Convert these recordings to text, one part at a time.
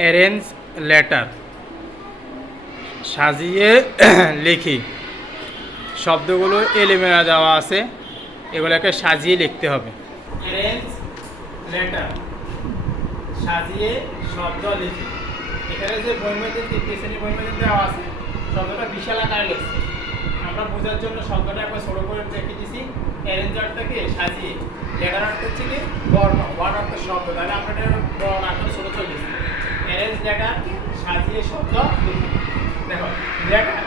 Arrange letter, সাজিয়ে লিখি। শব্দগুলো এলোমেলো দেওয়া আছে, এগুলোকে সাজিয়ে লিখতে হবে। অ্যারেঞ্জ লেটার, সাজিয়ে শব্দ লিখি। এখানে যে বইমেতে শ্রেণী বইমেতে দেওয়া আছে, শব্দটা বিশাল আকারে লিখছে। আমরা বোঝার জন্য শব্দটা একবার ছোট করে দেখে দিছি। অ্যারেঞ্জ অর্থকে সাজিয়ে, লেটার অর্থ হচ্ছে কি বর্ণ, ওয়ার্ড অর্থ শব্দ। তাহলে আমরা এটা বড় না করে ছোট করে দিচ্ছি। অ্যারেঞ্জ লেটার, সাজিয়ে শব্দ লিখি। দেখো লেটার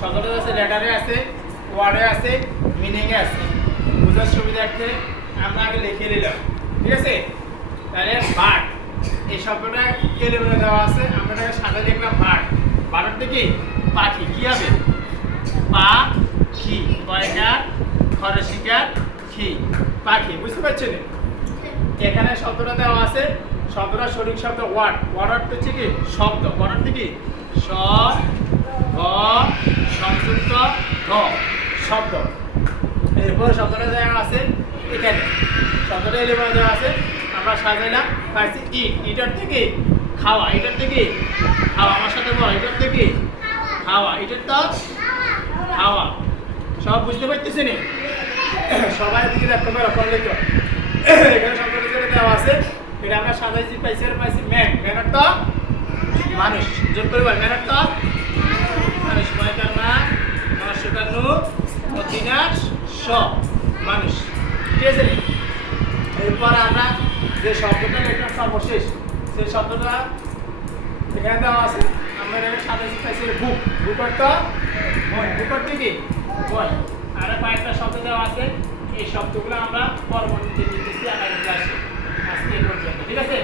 শব্দটা আছে, লেটারে আছে, ওয়ার্ডে আছে, মিনিংয়ে আছে। বোঝার সুবিধার্থে আমরা আগে লিখে নিলাম, ঠিক আছে। তাহলে বার্ড, এই শব্দটা এলোমেলো দেওয়া আছে, আমরা এটাকে সাথে দেখলাম বার্ড। বার্ড অর্থ কি পাখি। কি হবে? পাখি, কয়কার খরে শিকার খি, পাখি। বুঝতে পারছেন? এখানে শব্দটা দেওয়া আছে, শব্দটা সঠিক শব্দ ওয়ার্ড। ওয়ার্ড অর্থ হচ্ছে কি শব্দ। ওয়ার্ড অর্থ কি স গ সংযুক্ত ধ, শব্দ। এরপরে শব্দটা দেওয়া আছে এখানে, শব্দটা এলিমেন্ট দেওয়া আছে, আমরা সাজাইলাম। পাইছি ইট, ইটার থেকে খাওয়া, এটার থেকে খাওয়া। আমার সাথে বল, এটার থেকে খাওয়া, এটার তো খাওয়া। সব বুঝতে পারতেছেন? সবাই দিকে রাখতে পারো করলে তো। এখানে শব্দটা যেটা দেওয়া আছে, এটা আমরা সাজাইছি, পাইছি আর পাইছি ম্যান। ম্যান অর্থ মানুষ। যোগ করে বল, ম্যান অর্থ মানুষ। কয়কার মা, মানুষকার নু, অতিনাশ স, মানুষ। ঠিক আছে? এরপর আমরা যে শব্দটা লিখলাম সর্বশেষ, সেই শব্দটা এখানে দেওয়া আছে, আমরা এখানে সাজাইছি পাইছি বুক। বুক অর্থ বই। বুক অর্থ কি বই। আর কয়েকটা শব্দ দেওয়া আছে, এই শব্দগুলো আমরা পরবর্তীতে দিতেছি আগামী ক্লাসে। আজকে এই পর্যন্ত, ঠিক আছে।